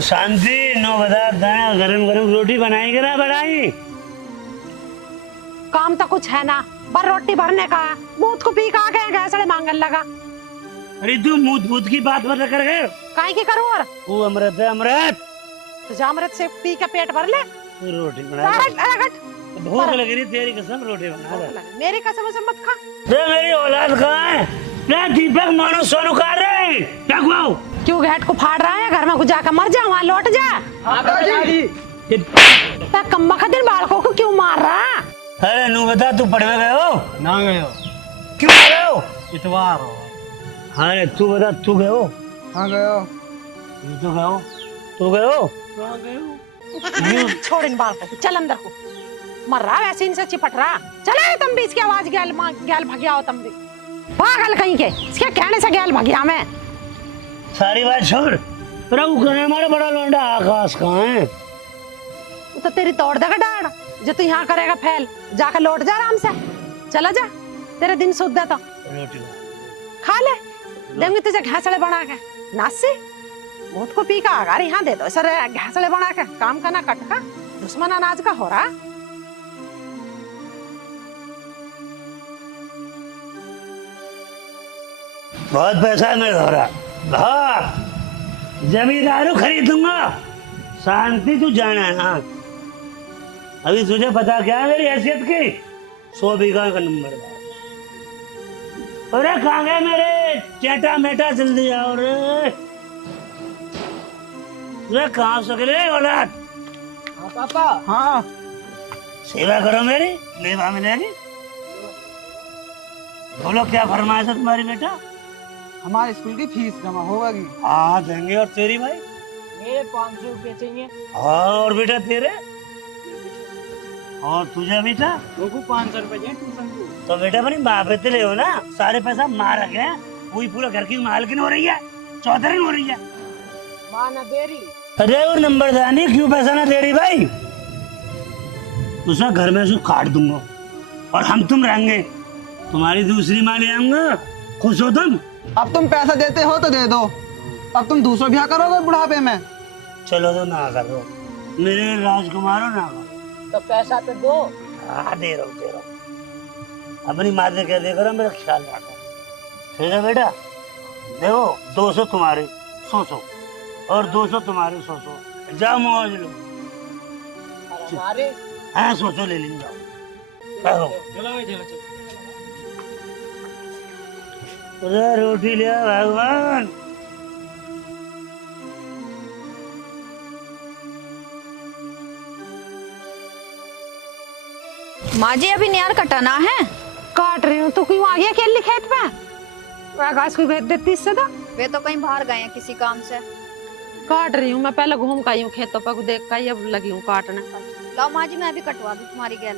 शांति no बता दाना गरम गरम रोटी बनाई कि ना बनाई? काम तो कुछ है ना, पर रोटी भरने का मूत को पी का गए गैसड़े मांगन लगा। अरे तू मूत मूत की बात मत कर गए। काहे की करूं और? वो अमृत है अमृत। तुझे अमृत से पी के पेट भर ले। रोटी बना अरे भूख लग रही तेरी कसम रोटी बना दे। मेरी कसम से मत खा। रे मेरी औलाद कहाँ है? रे दीपक मानो सोनू कहाँ रे? क्या हुआ? क्यों गेट को फाड़ रहा है? घर में कुछ जाकर मर जा, वहाँ लौट जा। कम्बा का दिन बालकों को क्यों मार रहा? अरे नू बता तू पढ़ने गए हो? ना गए हो। क्यों गए हो? इतवार हो। अरे तू बता तू गए हो? हाँ गए हो। तू गए हो? तू गए हो? हाँ गए हो। छोड़ इन बालकों को, चल अंदर को। मर रहा वैसे इनसे चिपट रहा। चले तुम भी, इसकी आवाज गैल भगिया हो तुम भी। पागल कहीं के, इसके कहने से गैल भगिया मैं। सारी बात छोड़। प्रभु कहने हमारा बड़ा लौंडा आकाश कहाँ है? तो तेरी तोड़ देगा डाड़, जो तू यहाँ करेगा फैल। जाकर लौट जा आराम से, चला जा। तेरे दिन शुद्ध है तो रोटी खा ले, देंगे तुझे घासड़े बना के। नासी मूत को पी का अगर यहाँ दे दो सर, घासड़े बना के काम का ना कट का, दुश्मन अनाज का हो रहा। बहुत पैसा है मेरे घोड़ा, बहुत जमींदारू खरीदूंगा। शांति तू जाना है ना? अभी तुझे पता क्या है मेरी हैसियत की? 100 बीघा का नंबर है। अरे कहाँ गए मेरे चेटा मेटा? जल्दी आओ रे। कहाँ से रे औलाद? हाँ पापा। हाँ। सेवा करो मेरी, मेवा मिलेगी। बोलो क्या फरमाइश है तुम्हारी बेटा? हमारे स्कूल की फीस जमा होगी। हाँ देंगे। और तेरी भाई? मेरे 500 रुपए चाहिए। हाँ और बेटा तेरे? और तुझे बेटा? लोगों 500 रुपए चाहिए ट्यूशन को। तो बेटा अपनी माँ पे ले हो ना, सारे पैसा मार रखे हैं। वही पूरा घर की मालकिन हो रही है, चौधरी हो रही है। माँ ना दे रही। अरे वो नंबरदानी क्यों पैसा ना दे रही भाई? उसे घर में से काट दूंगा और हम तुम रहेंगे, तुम्हारी दूसरी माँ ले आऊंगा। खुश हो तुम? अब तुम पैसा देते हो तो दे दो, अब तुम दूसरा ब्याह करोगे बुढ़ापे में? चलो तो ना करो, मेरे राजकुमार हो ना करो। तो पैसा तो दो। हाँ दे रहा हूँ। अपनी माँ से कह देगा मेरा ख्याल रखो, ठीक है बेटा? देखो 200 तुम्हारे 100 और 200 तुम्हारे 100। जाओ मौज लो। हमारे हाँ 100 ले लेंगे, जाओ। रोटी लिया भगवान। माँ जी अभी नियार कटाना है। काट रही हूँ तो क्यों आ गया अकेली खेत पे? घास को भेज देती इससे तो। वे तो कहीं बाहर गए हैं किसी काम से। काट रही हूँ मैं, पहले घूम का हूँ खेतों पर देख का, अब लगी हूँ काटने। लाओ माँ जी मैं भी कटवा दूँ तुम्हारी गैल।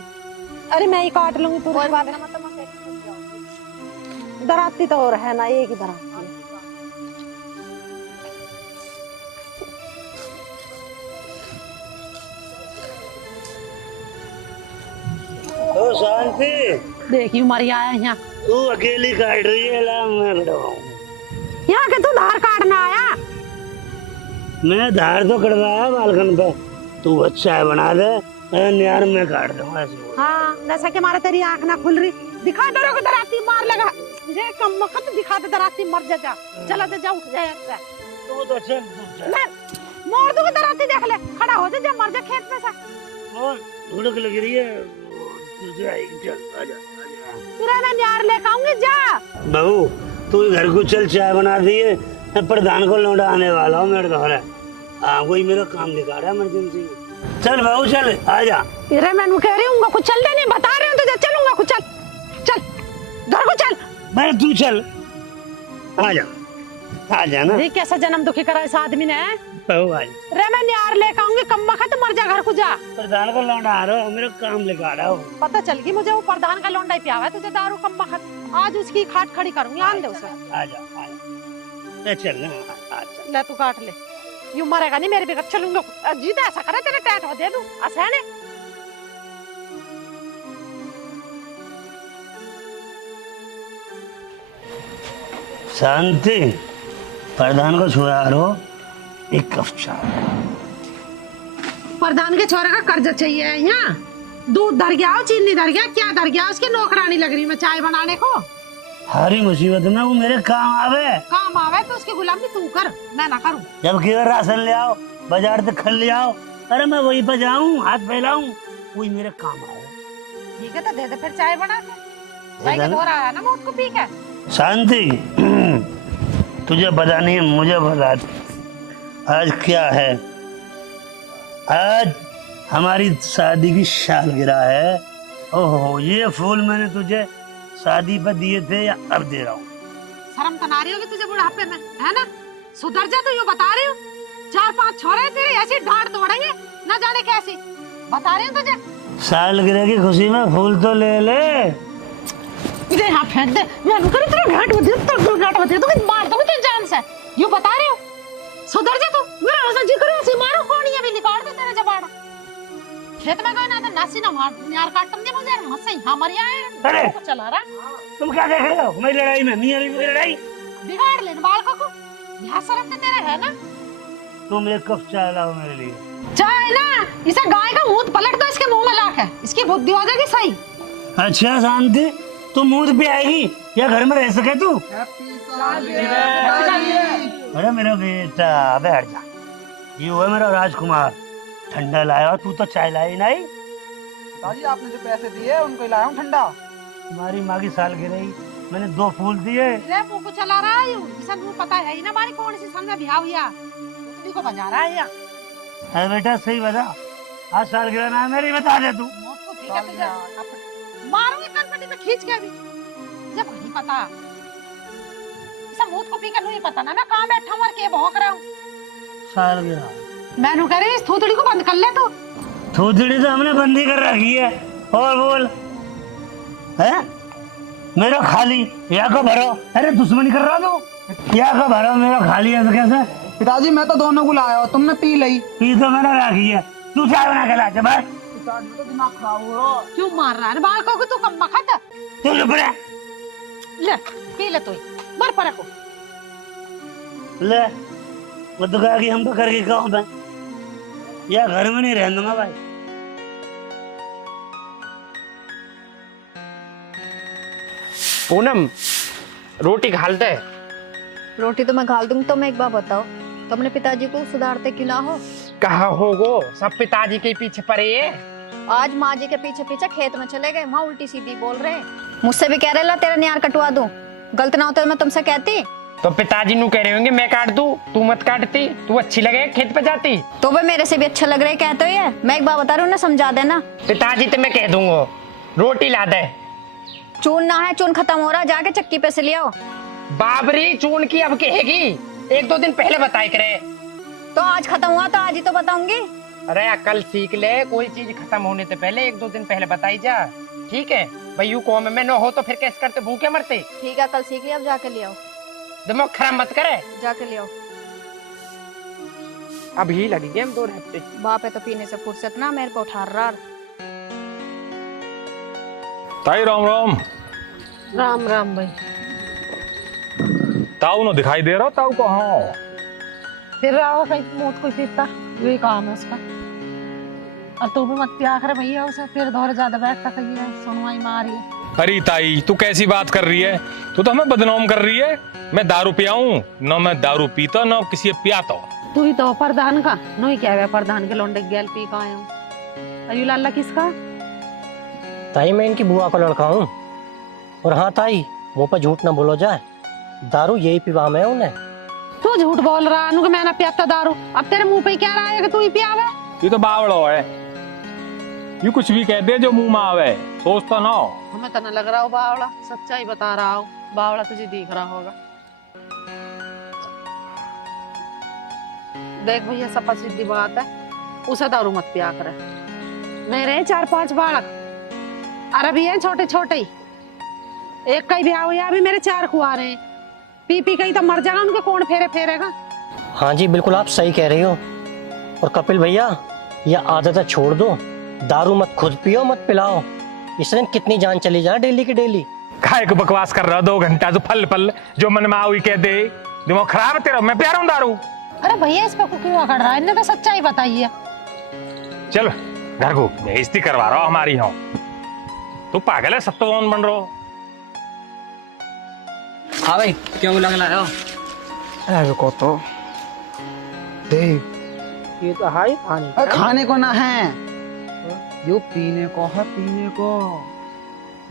अरे मैं ही काट लूंगी, तू कोई बात ना, मतलब मैं अकेली थक जाऊंगी। दराती तो और है ना, एक ही दराती। ओ शांति, देखी मरिया है यहाँ। तू अकेली काट रही है? ला मैं यहाँ के तू धार काटना आया? मैं धार तो कटवाया बालकन पे, तू अच्छा है बना दे, नियार में काट दूंगा। हाँ नशा के मारे तेरी आँख ना खुल रही। दिखा डरो को दराती मार लगा। ये कम वक्त दिखा दे दराती, मर जा। चला दे जा, उठ जाए। तू तो अच्छा मैं मोड़ दूंगा दराती, देख ले खड़ा हो जा, मर जा खेत में से। और धुड़क लग रही है तुझे। चल आजा तेरा मैं न्यार लेकर आऊंगी, जा। बहू तू घर को चल, चाय बना दिए, मैं प्रधान को लौटा आने वाला हूँ मेरे घर है। हाँ कोई मेरा काम दिखा रहा है इमरजेंसी में। चल बहू चल आजा। तेरे मैं कह रही हूँ कुछ चल दे, नहीं बता रही हूँ तुझे, चलूंगा कुछ। चल घर को चल। भाई तू चल आजा ना। ये कैसा जन्म दुखी करा इस आदमी ने? बहू आज रे मैं न्यार लेकर आऊंगी, कम्मा खा तो मर जा, घर को जा। प्रधान को लौटा आ रहा हूँ, मेरा काम दिखा रहा हूँ। पता चल गई मुझे, वो प्रधान का लौंडा ही पिया हुआ है तुझे दारू कम्मा खा। आज उसकी खाट खड़ी करूंगी, आन दे उसे। आजा चल ना, आजा। ले तू काट ले, यूं मरेगा नहीं मेरे बिगड़। चलूंगा जीत ऐसा करे तेरे टैट हो दे दूं असहने। शांति प्रधान को छुआ रो, एक कप चाय। प्रधान के छोरे का कर्ज चाहिए यहाँ। दूध धर गया हो, चीनी धर गया, क्या धर गया, उसकी नौकरानी लग रही मैं चाय बनाने को। हरी मुसीबत में वो मेरे काम आवे। काम आवे तो उसकी गुलामी तू कर, मैं ना करूं। जब केवल राशन ले आओ, बाजार से खल ले आओ, अरे मैं वहीं पर जाऊं, हाथ फैलाऊं, वही मेरे काम आवे। ठीक है तो दे दे फिर चाय बना के। भाई का दौरा आया ना, मैं उसको पी के। शांति, तुझे पता नहीं है, मुझे पता। आज क्या है? आज हमारी शादी की सालगिरह है। ओहो, ये फूल मैंने तुझे शादी पर दिए थे या अब दे रहा हूँ? शर्म तो ना रही होगी तुझे बुढ़ापे में, है ना? सुधर जा, तो यूँ बता रही हूँ। 4-5 छोरे तेरे ऐसी ढांड तोड़ेंगे, न जाने कैसी। बता रही हूँ तुझे। सालगिरह की खुशी में फूल तो ले ले। इधर यहाँ फेंक दे। मैं रुक रही, तेरा घाट बती, तेरा घाट बती, तो मार दूंगी तुझे जान से। यूँ बता रही हूँ। सुधर जा तू। मेरा हसन जी करे ऐसे मारो, कोड़ियाँ भी निकाल दे तेरे जबाड़ा। खेत में गए ना तो नासी ना मार, यार काटम दे मुझे, हंसे यहाँ मर अरे! आए। चला रहा। तुम क्या देख रहे हो? मेरी लड़ाई में, मियां बीवी की लड़ाई। बिगाड़ ले बालकों को। यहाँ शर्म तो तेरे है ना? तुम एक कप चाय लाओ मेरे लिए। चाय ना, इसे गाय का मुंह पलट दो इसके मुंह में लाके, इसकी बुद्धि हो जाएगी सही। अच्छा शांति, तू मुंह पे आएगी या घर में रह सके तू? अरे मेरा बेटा, बैठ जा। ये हुआ मेरा राजकुमार। ठंडा लाया, तू तो चाय लाई नहीं। पिताजी आपने जो पैसे दिए उनको ही लाया हूँ ठंडा। तुम्हारी माँ की सालगिरह, मैंने 2 फूल दिए। रे मुंह को चला रहा है, इसे मुंह पता है ही ना हमारी कौन सी सन में ब्याह हुआ। उतनी को बजा रहा है यहाँ। अरे बेटा सही बता, आज सालगिरह ना है मेरी, बता दे तू। मौत को ठीक है तुझे मारूंगी कनपटी में खींच के भी। जब नहीं पता, इसे मौत को पी के नहीं पता ना मैं कहाँ बैठा हूँ और के भौंक रहा हूँ। सालगिरह मैंने कह रही इस थूथड़ी को बंद कर ले तू। थूथड़ी तो हमने बंदी कर रखी है। और बोल, है मेरा खाली या को भरो। अरे दुश्मनी कर रहा तू, या को भरो मेरा खाली है तो कैसे? पिताजी मैं तो दोनों को लाया, तुमने पी ली। पी तो मैंने रखी है, तू चाय बना के ला। बस पिताजी तो दिमाग खराब हो रहा। क्यों मार रहा है बालकों को? तू कम बखत तू चुप रह। ले पी ले तू, मर पड़ा को। ले, वो तो कहा कि हम तो करके गाँव में या घर में नहीं रहने दूंगा भाई। पूनम, रोटी घालते है। रोटी तो मैं घाल दूंगी। तो मैं एक बात बताओ, तो अपने पिताजी को सुधारते क्यों ना हो? कहा होगो, सब पिताजी के पीछे पड़े है। आज माँ जी के पीछे पीछे खेत में चले गए, वहाँ उल्टी सीधी बोल रहे हैं। मुझसे भी कह रहे ला तेरा न्यार कटवा दूं। गलत ना होता तो मैं तुमसे कहती। तो पिताजी नु कह रहे होंगे मैं काट दूं, तू मत काटती, तू अच्छी लगे खेत पे जाती। तो वे मेरे से भी अच्छा लग रहा है कहते हो ये। मैं एक बात बता रही हूँ ना, समझा देना। पिताजी तो मैं कह दूंगा, रोटी ला दे। चून ना है, चून खत्म हो रहा, जाके चक्की पे से ले आओ। बाबरी चून की अब कहेगी, 1-2 दिन पहले बताए करे। तो आज खत्म हुआ तो आज ही तो बताऊंगी। अरे कल सीख ले, कोई चीज खत्म होने से पहले 1-2 दिन पहले बताई जा, ठीक है भाई? यू कौम में न हो तो फिर कैसे करते, भूखे मरते। ठीक है, कल सीख लिया, अब जाके ले आओ। दिमाग खराब मत करे, जाके ले आओ। अभी लगेंगे हम 2 हफ्ते। बाप है तो पीने से फुर्सत ना, मेरे को उठा रहा। ताई राम राम। राम राम भाई। ताऊ न दिखाई दे रहा, ताऊ कहाँ? फिर रहा हो कहीं मौत को पीता, वही काम है उसका। और तू भी मत पिया कर भैया उसे, फिर दौर ज्यादा बैठता कहीं है, सुनवाई मारी। अरे ताई तू कैसी बात कर रही है? तू तो हमें बदनाम कर रही है। मैं दारू पियाऊं? न मैं दारू पीता न किसी पियाता। तू ही तो प्रधान का नो ही क्या है, प्रधान के लौंडे गैल पी का आया हूँ। अयू लाला किसका? ताई मैं इनकी बुआ का लड़का हूँ। और हाँ ताई, मुंह पर झूठ ना बोलो जाए, दारू यही पिवा में उन्हें। तू झूठ बोल रहा है, मैं ना पियाता दारू। अब तेरे मुंह पे क्या रहा है कि तू ही पियावे? ये तो बावड़ो है, ये कुछ भी कह दे जो मुंह में आवे, सोचता ना। हमें तो न लग रहा हो बावड़ा, सच्चाई बता रहा हूँ। बावड़ा तुझे दिख रहा होगा। देख भैया, सपा सीधी बात है, उसे दारू मत पिया करे। मेरे 4-5 बालक अरे भी हैं छोटे छोटे ही, एक का ही ब्याह हुआ, अभी मेरे 4 कुआरे हैं। पी पी कहीं तो मर जाएगा, उनके कौन फेरेगा? हाँ जी बिल्कुल आप सही कह रही हो। और कपिल भैया, यह आदत छोड़ दो, दारू मत खुद पियो मत पिलाओ, इससे कितनी जान चली जाए डेली की डेली। काय को बकवास कर रहा 2 घंटा, जो फल जो मन में आओ कह दे। दिमाग खराब है तेरा? मैं प्यार हूँ दारू? अरे भैया इस पे क्यों अकड़ रहा है? इन्हें तो सच्चाई बताइए। चल घर को बेइज्जती करवा रहा हो हमारी। हो तू पागल है, सत्तोवन बन रहा हो। हाँ भाई क्यों लग रहा है? रुको तो देख, ये तो हाई पानी खाने को ना है, यो पीने को है, पीने को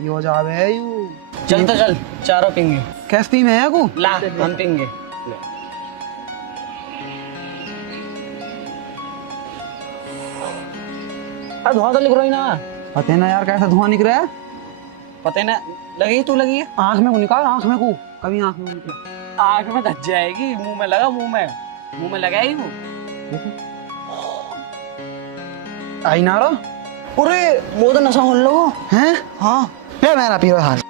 यो जावे है यू। चल तो चल, चारों पिंगे। कैस पी में है को ला हम पिंगे। अरे धुआं तो लिख रही ना। पता है ना यार कैसा धुआं निकल रहा है। पता है ना, लगी तू लगी है? आंख में को निकाल, आंख में को, कभी आंख में निकला। आँख में धस जाएगी, मुंह में लगा, मुंह में लगाएगी वो। आई ना रो। अरे वो तो नशा होने लगो हैं? हाँ। ये मेरा पीरो हाल।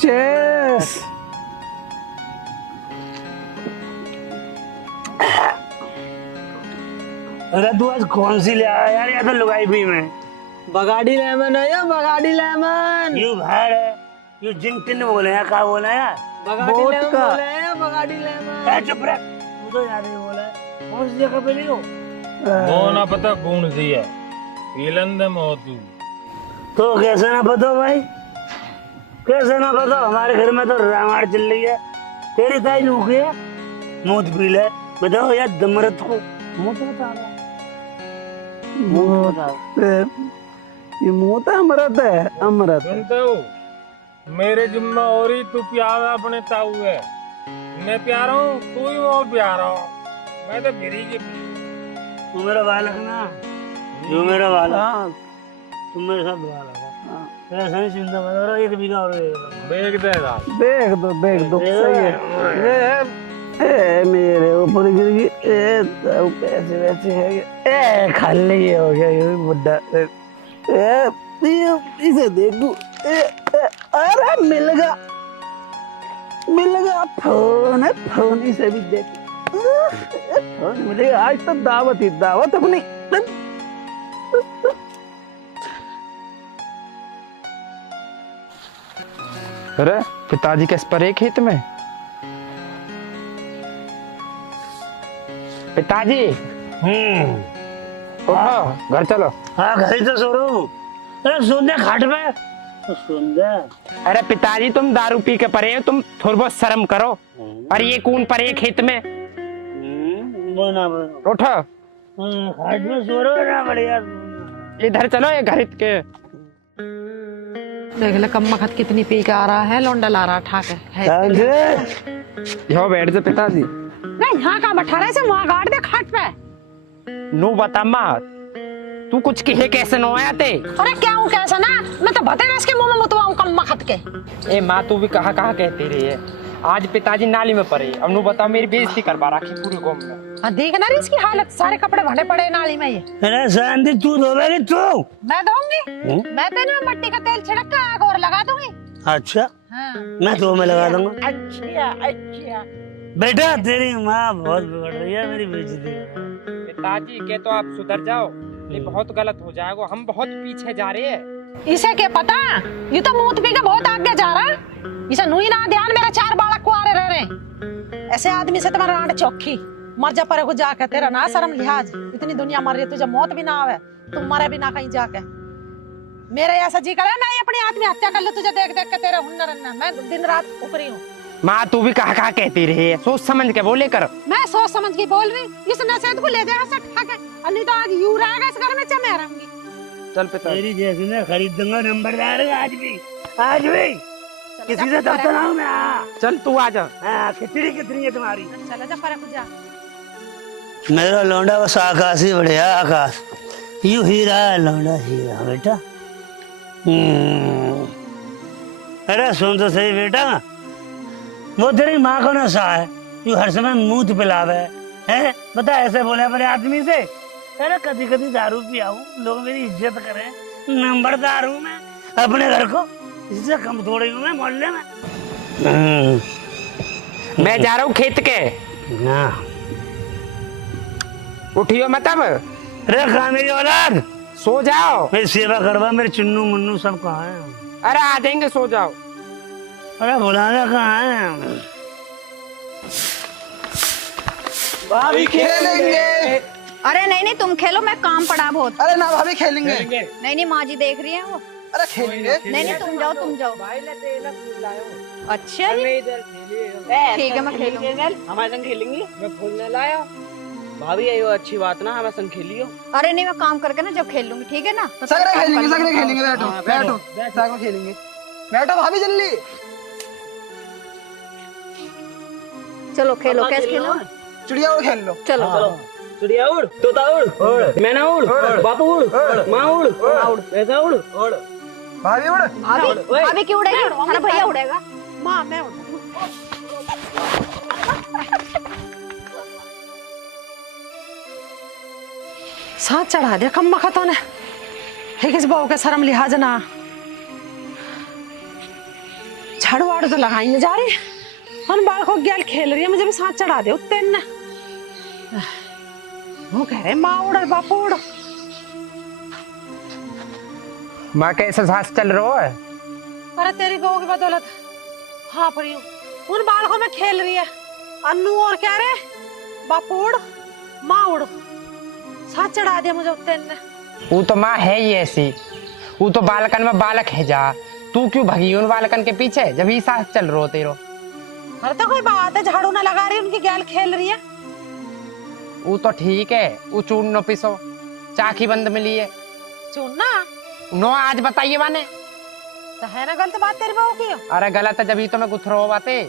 चेस। अरे तू आज कौन सी ले आया यार? या तो लुगाई भी में बगाड़ी लेमन है या बगाड़ी लेमन? यू भाड़ है, यू जिंकटिन बोले हैं, क्या बोला है? बगाड़ी लेमन बोले हैं या बगाड़ी लेमन? ए चुप रह, तू तो याद नहीं बोला है। कौन सी जगह पे नहीं हो? वो ना पता कौन सी है, पीलन दे मोतू। तो कैसे ना पता भाई, कैसे ना पता? हमारे घर में तो रामायण चल रही है, तेरी ताई लूकी है, मूत पी ले। बताओ यार दमरत को मूत बता रहा, मूत बता। ये मुंह तो अमृत है, अमृत। सुनते हो, मेरे जिम्मा और ही तू प्यारा अपने ताऊ है। मैं प्यारा हूँ, तू ही वो प्यारा हो। मैं तो गिरी की तू मेरा बालक ना, जो मेरा बालक, तुम मेरे साथ बालक हो। ऐसा नहीं चिंता मत करो, एक बीघा और देख दे यार। देख दो सही है। ए मेरे ऊपर गिर गई। ए तो पैसे वैसे है, खाली हो गया ये बुड्ढा। इसे देख दू। अरे मिल गया फोन है, फोन इसे भी देख। फोन मिलेगा आज तो दावत ही दावत अपनी। अरे पिताजी किस पर एक खेत में? पिताजी उठो, घर चलो। हाँ घर ही तो सो रहा हूँ। अरे सोने खाट में तो सुंदर। अरे पिताजी तुम दारू पी के परे हो, तुम थोड़ी बहुत शर्म करो। और ये कौन परे खेत में? बोना उठो, खाट में सो रहा है ना, बढ़िया। इधर चलो, ये घर के। देख ले कम्मा खत कितनी पी के आ रहा है, लौंडा ला रहा ठाक है। यो बैठ जा पिताजी। नहीं यहाँ का बैठा रहे से, वहाँ गाड़ दे खाट पे। नू बता माँ, तू कुछ कहे कैसे नो आया थे? अरे क्या हूँ कैसा ना, मैं तो बते रहे इसके मुंह में मुतवाऊं कम्मा खत के। ए माँ तू भी कहाँ कहती रही है। आज पिताजी नाली में पड़े, अब नू बता मेरी बेइज्जती करवा रखी पूरी कौम में। हाँ देख ना रही इसकी हालत, सारे कपड़े भरे पड़े नाली में। ये अरे शांति, तू धोबेगी तू? मैं दूंगी, मैं तेरे में मट्टी का तेल छिड़क के आग और लगा दूंगी। अच्छा हाँ। मैं तो में लगा दूंगा। अच्छा बेटा तेरी माँ बहुत बिगड़ रही है, मेरी बेइज्जती कर रही है। पिताजी के तो आप सुधर जाओ, ये बहुत गलत हो जाएगा, हम बहुत पीछे जा रहे हैं। इसे क्या पता, ये तो मूत पी के बहुत आगे जा रहा है। इसे नुई ना ध्यान, मेरा 4 बालक कुआरे रह रहे। ऐसे आदमी से तुम्हारा रांड चौखी मर जा परे को जाके, तेरा ना शर्म लिहाज। इतनी दुनिया मर रही है, तुझे मौत भी ना आवे, तुम मरे भी ना कहीं जाके। मेरा ऐसा जी करे मैं अपनी आत्महत्या कर लूं, तुझे देख देख के तेरा हुनर अन्ना। मैं दिन रात उकरी हूँ। माँ तू भी कहाँ कहती रही है, सोच समझ के बोले कर। मैं सोच समझ के बोल रही, इस नशेद को ले जाएगा सब ठाक है, और नहीं तो आज यूं रहेगा इस घर में, चमे रहूंगी। चल पिताजी। तेरी जैसी ना खरीद दूंगा नंबरदार आज भी किसी से दबता ना हूं मैं। चल तू आ जा। हाँ, कितनी है तुम्हारी? चला जा परे को जा। मेरा लौंडा बस आकाश ही बढ़िया, आकाश यू हीरा है लौंडा, हीरा बेटा। अरे सुन तो सही बेटा, वो तेरी माँ को नशा है, यू हर समय मुंह पिलावे है। बता ऐसे बोले बड़े आदमी से? अरे कभी कभी दारू पियाऊं, लोग मेरी इज्जत करें, नंबरदार हूँ मैं अपने घर को, इससे कम थोड़ी हूँ मैं मोहल्ले में। मैं जा रहा हूँ खेत के। हाँ उठियो मतलब। अरे कहाँ मेरी औलाद, सो जाओ। मेरी सेवा करवा, मेरे चुन्नू मुन्नू सब कहाँ है? अरे आ जाएंगे, सो जाओ। अरे बुलाना कहाँ है? भाभी खेलेंगे। अरे नहीं नहीं तुम खेलो, मैं काम पड़ा बहुत। अरे ना भाभी खेलेंगे। नहीं नहीं माँ जी देख रही है वो। अरे खेलेंगे। नहीं नहीं तुम जाओ तुम जाओ। भाई ले तेरा फूल लायो। अच्छा जी मैं इधर खेलिए। ठीक है मैं खेलूंगी। हमारे संग खेलेंगे। मैं फूल न लाया। भाभी ये अच्छी बात ना, हमारे संग खेलियो। अरे नहीं मैं काम करके ना जब खेल लूंगी, ठीक है ना? तो सगरे काम खेलेंगे, कर सगरे लूंगी। खेलेंगे। बैठो बैठो सगरे खेलेंगे। बैठो भाभी जल्दी। चलो खेलो, कैसे खेलो? चिड़िया उड़ खेल लो। चलो चलो चिड़िया उड़, तोता उड़, मैना उड़, बापू उड़, माँ उड़, ऐसा उड़। भाभी उड़। भाभी भाभी क्यों उड़ेगी? हमारा भैया उड़ेगा। माँ मैं उड़ साथ चढ़ा दिया कम मखतों ने। है किस बहू के शर्म लिहाज ना। झाड़ू वाड़ू तो लगाई नहीं जा रही, उन बालकों गैल खेल रही है, मुझे भी साथ चढ़ा दे उत्ते ने। वो कह रहे माँ उड़ और बापू उड़। माँ कैसे सांस चल रहा है? अरे तेरी बहू की बदौलत हाँ पर यूं उन बालकों में खेल रही है। अन्नू और कह रहे बापू उड़ माँ उड़। साथ चढ़ा दिया मुझे उत्ते ने। वो तो माँ है ही ऐसी, वो तो बालकन में बालक है जा। तू क्यों भगी उन बालकन के पीछे जब ही सांस चल रहा हो तेरो? अरे तो कोई बात है, झाड़ू ना लगा रही उनकी गैल खेल रही है। वो तो ठीक है, वो चून नो पिसो, चाकी बंद मिली है। चुनना नो आज बताइए माने। तो है ना गलत बात तेरी बहू की? अरे गलत है जब ही तो मैं गुथरो बाते।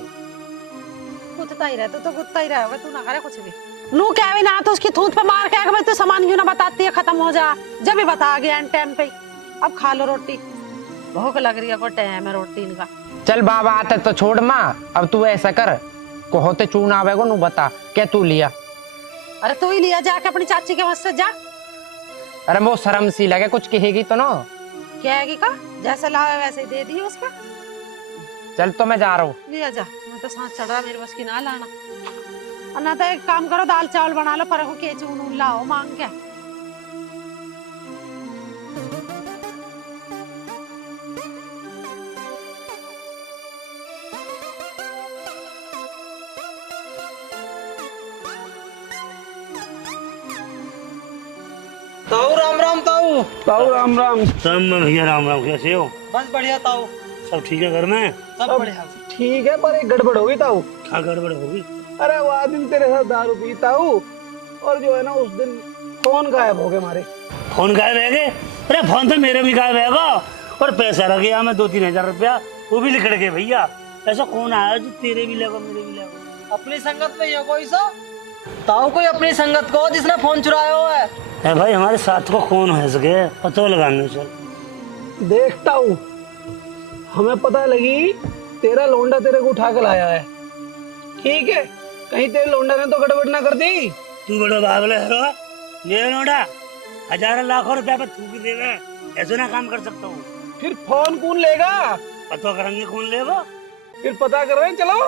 गुत्ता ही रहे तो गुत्ता ही रहोगे, तू ना करे कुछ भी। नू क्या भी ना तो उसकी थूत पे मार के भाई तू सामान क्यों ना बताती है, खत्म हो जा। जब भी बता गया एंड टाइम पे। अब खा लो रोटी, भूख लग रही है, को टाइम है रोटी इनका। चल बाबा आते तो छोड़ माँ, अब तू ऐसा कर को होते चून आवेगो नु बता क्या तू लिया? अरे तू ही लिया जाके अपनी चाची के वहां से जा। अरे वो शर्म सी लगे कुछ कहेगी तो ना। कहेगी का जैसे लावे वैसे ही दे दी उसका। चल तो मैं जा रहा हूँ। लिया जा, मैं तो सांस चढ़ रहा, मेरे बस की ना लाना। और ना तो एक काम करो, दाल चावल बना लो, पर के चून लाओ मांग के। ताऊ राम राम ताऊ। ताऊ राम राम। सब भैया राम राम, कैसे हो? बस बढ़िया ताऊ, सब ठीक है घर में? सब बढ़िया। ठीक है पर एक गड़बड़ होगी ताऊ। क्या गड़बड़ होगी? अरे वो दिन तेरे साथ दारू पी ताऊ, और जो है ना उस दिन फोन गायब हो गए हमारे। फोन गायब है गए? अरे फोन तो मेरे भी गायब हैगा, और पैसा रह गया मैं 2-3 हजार रुपया, वो भी लिखड़ गए भैया। ऐसा कौन आया जो तेरे भी लेगा मेरे भी लेगा? अपनी संगत में ये कोई सा ताऊ, कोई अपनी संगत को जिसने फोन चुराया हुआ है। है भाई हमारे साथ को कौन हंस गए, पता लगाने चल। देखता हूँ, हमें पता लगी तेरा लौंडा तेरे को उठा कर लाया है। ठीक है, कहीं तेरे लौंडा ने तो गड़बड़ ना कर दी। तू बड़ा बाबला है, मेरा नोड़ा हजारों लाखों रुपया पे थूक देगा, ऐसे ना काम कर सकता हूँ। फिर फोन कौन लेगा? पता करेंगे कौन लेगा, फिर पता कर रहे हैं। चलो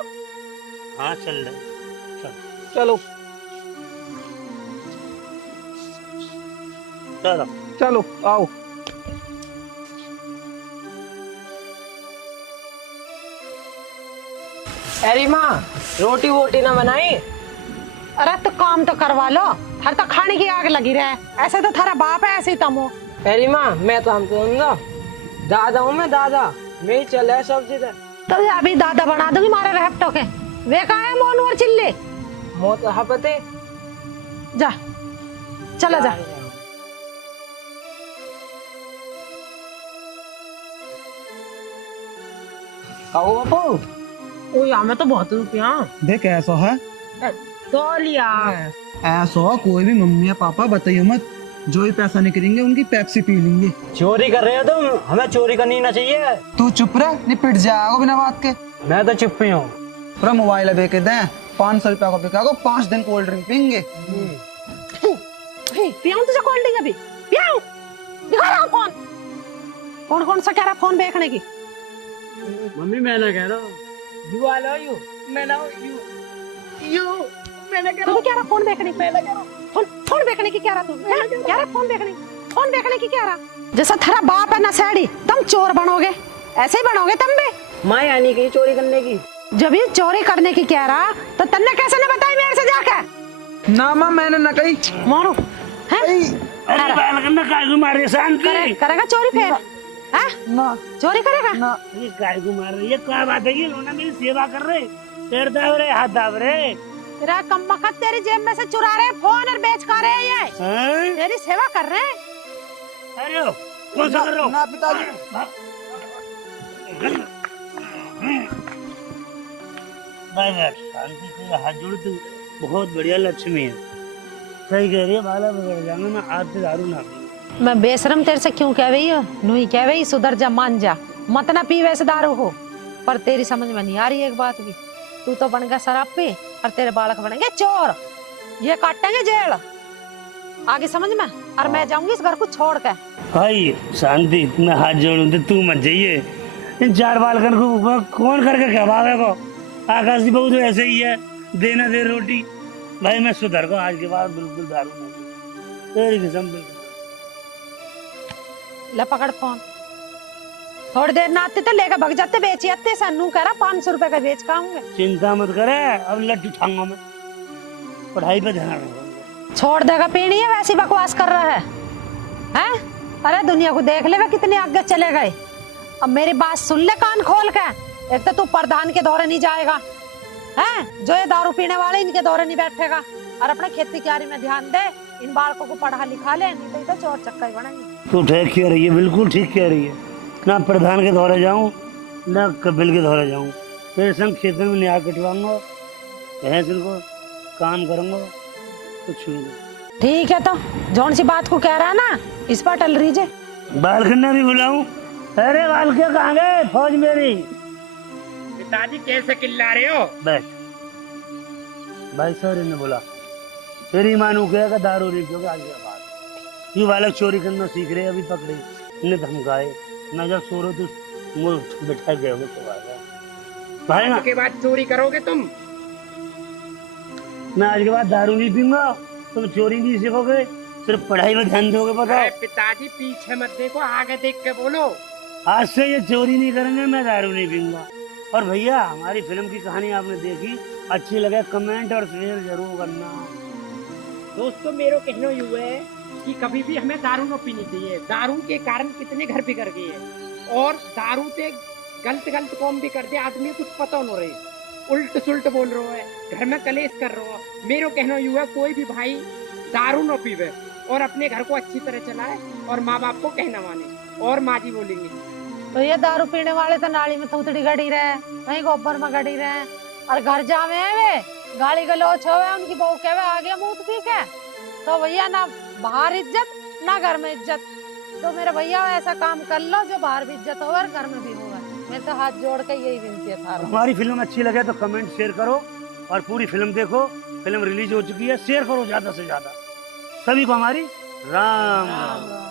हाँ चल रहे चल चलो चलो चलो आओ। अरे माँ रोटी वोटी ना बनाई? अरे तो काम तो करवा लो, हर तो खाने की आग लगी रहे। ऐसे तो थारा बाप है, ऐसे ही तुम हो। अरे माँ मैं तो हमको दादा हूँ, मैं दादा मैं चले सब चीज तो अभी दादा बना दूंगी मारे रहपटो के। वे कहा है मोनू और चिल्ले? मोत हपते जा चला जा। आओ बापू। ओ यार मैं तो बहुत रुपया देख ऐसा है, तो लिया। ऐसा कोई भी मम्मी या पापा बताइए मत, जो ही पैसा निकलेंगे उनकी पेप्सी पी लेंगे। चोरी कर रहे हो तुम, हमें चोरी करनी ना चाहिए। तू चुप रह, नहीं पिट जाएगा बिना बात के। मैं तो चुप ही हूँ। पूरा मोबाइल अबे के दें 500 रुपया का बिका, 5 दिन कोल्ड ड्रिंक पीएंगे। पियाऊं तुझे कोल्ड ड्रिंक? अभी पियाऊं? दिखा रहा फोन, कौन कौन सा कह रहा फोन देखने की? मम्मी मैं ना कह रहा हूँ, यू आ लो यू मैं ना यू मैंने तू भी कह रहा फोन देखने की? फोन देखने की कह रहा तू? कह रहा फोन देखने की कह रहा? जैसा थारा बाप है नशेड़ी, तुम चोर बनोगे, ऐसे ही बनोगे तुम भी। माँ यानी कि चोरी करने की। जब ये चोरी करने की कह रहा तो तन्ने कैसे न बताई मेरे से जाके? ना माँ मैंने ना कही। मारो हैं? अरे बालकन ना काय को मारे शांति। करेगा चोरी फिर? हैं? ना चोरी करेगा? ना ये काय को मार रही है? क्या बात है? ये लोना मेरी सेवा कर रहे, पैर दाब रहे, हाथ दाब रहे। तेरा कम्बख्त तेरी जेब में से चुरा रहे फोन और बेच खा रहे हैं ये। हैं? तेरी सेवा कर रहे हैं। अरे कौन सा कर रहे हो? ना पिताजी। बस शांति से हाथ जोड़, तू बहुत बढ़िया लक्ष्मी है। सही कह रही है, बाला बिगड़ जाएंगे ना, आज से दारू ना पी। मैं बेशरम तेरे से क्यों कह रही हूँ? नहीं कह रही सुधर जा, मान जा, मत ना पी वैसे दारू को। पर तेरी समझ में नहीं आ रही एक बात भी, तू तो बन गया शराब पे और तेरे बालक बनेंगे चोर। ये काटेंगे जेल आगे, समझ में? और मैं जाऊंगी इस घर को छोड़ के। भाई शांति, मैं हाथ जोड़ूं तो तू मत जाइए। इन 4 बालकन को कौन करके खवावे को? आकाश की बहू तो ऐसे ही है, देना दे रोटी। भाई मैं सुधर को आज के बाद बिल्कुल दारू ना पीऊं। तेरी कसम बिल्कुल। ले पकड़ फोन, थोड़ी देर ना आते तो लेकर भग जाते, बेच आते। सन्नू कह रहा 500 रुपए का बेच खाऊंगे। चिंता मत करे, अब लट्टू ठांगों में पढ़ाई पे ध्यान रखो। छोड़ देगा पीनी है, वैसी बकवास कर रहा है हैं? अरे दुनिया को देख ले वे कितने आगे चले गए। अब मेरी बात सुन ले कान खोल के। एक तो तू प्रधान के दौरे नहीं जाएगा हैं, जो ये दारू पीने वाले इनके दौरे नहीं बैठेगा। और अपने खेती कियारी में ध्यान दे, इन बालकों को पढ़ा लिखा ले, नहीं तो चोर चक्का ही बनेंगे। तू ठीक कह रही है, बिल्कुल ठीक कह रही है। ना प्रधान के दौरे जाऊं, ना कपिल के दौरे जाऊं, तेरे संग खेतों में न्याय कटवाऊंगा, भैंस को काम करूंगा, कुछ नहीं। ठीक है, तो जौन सी बात को कह रहा है ना, इस पर टल रही जे। बालकन्ना भी बुलाऊं? अरे बालके कहाँ गए? फौज मेरी। पिताजी कैसे चिल्ला रहे हो? बस भाई सर ने बोला, तेरी मानू कहेगा दारू नहीं पियोगे आज के बाद। ये बालक चोरी करना सीख रहे, अभी पकड़े, इन्हें धमकाए ना, जब सो रहे तो मुंह बिठा गए होगे तो भाई ना। के बाद चोरी करोगे तुम? मैं आज के बाद दारू नहीं पीऊंगा, तुम चोरी नहीं सीखोगे, सिर्फ पढ़ाई में ध्यान दोगे। बताओ। अरे पिताजी पीछे मत देखो, आगे देख के बोलो। आज से ये चोरी नहीं करेंगे, मैं दारू नहीं पीऊंगा। और भैया हमारी फिल्म की कहानी आपने देखी, अच्छी लगे कमेंट और शेयर जरूर करना। दोस्तों मेरे कहना यू है कि कभी भी हमें दारू न पीनी चाहिए। दारू के कारण कितने घर बिगड़ गए हैं, और दारू से गलत गलत काम भी कर दे आदमी, कुछ पता न रहे, उल्ट सुल्ट बोल रहा है, घर में कलेश कर रहा है। मेरे कहना यू है, कोई भी भाई दारू न पीवे और अपने घर को अच्छी तरह चलाए और माँ बाप को कहना माने। और माँ जी बोलेंगे तो ये दारू पीने वाले तो नाली में थूथड़ी गड़ी रहे, वहीं गोबर में गड़ी रहे, और घर जावे हैं वे गाली गलोच होवे, उनकी बहू कहवे आ गया मुंह पी के, तो भैया ना बाहर इज्जत ना घर में इज्जत। तो मेरे भैया ऐसा काम कर लो जो बाहर भी इज्जत होगा और घर में भी होगा। मैं तो हाथ जोड़ के यही विनती है था। हमारी फिल्म अच्छी लगे तो कमेंट शेयर करो और पूरी फिल्म देखो। फिल्म रिलीज हो चुकी है, शेयर करो ज्यादा से ज्यादा। सभी को हमारी राम राम।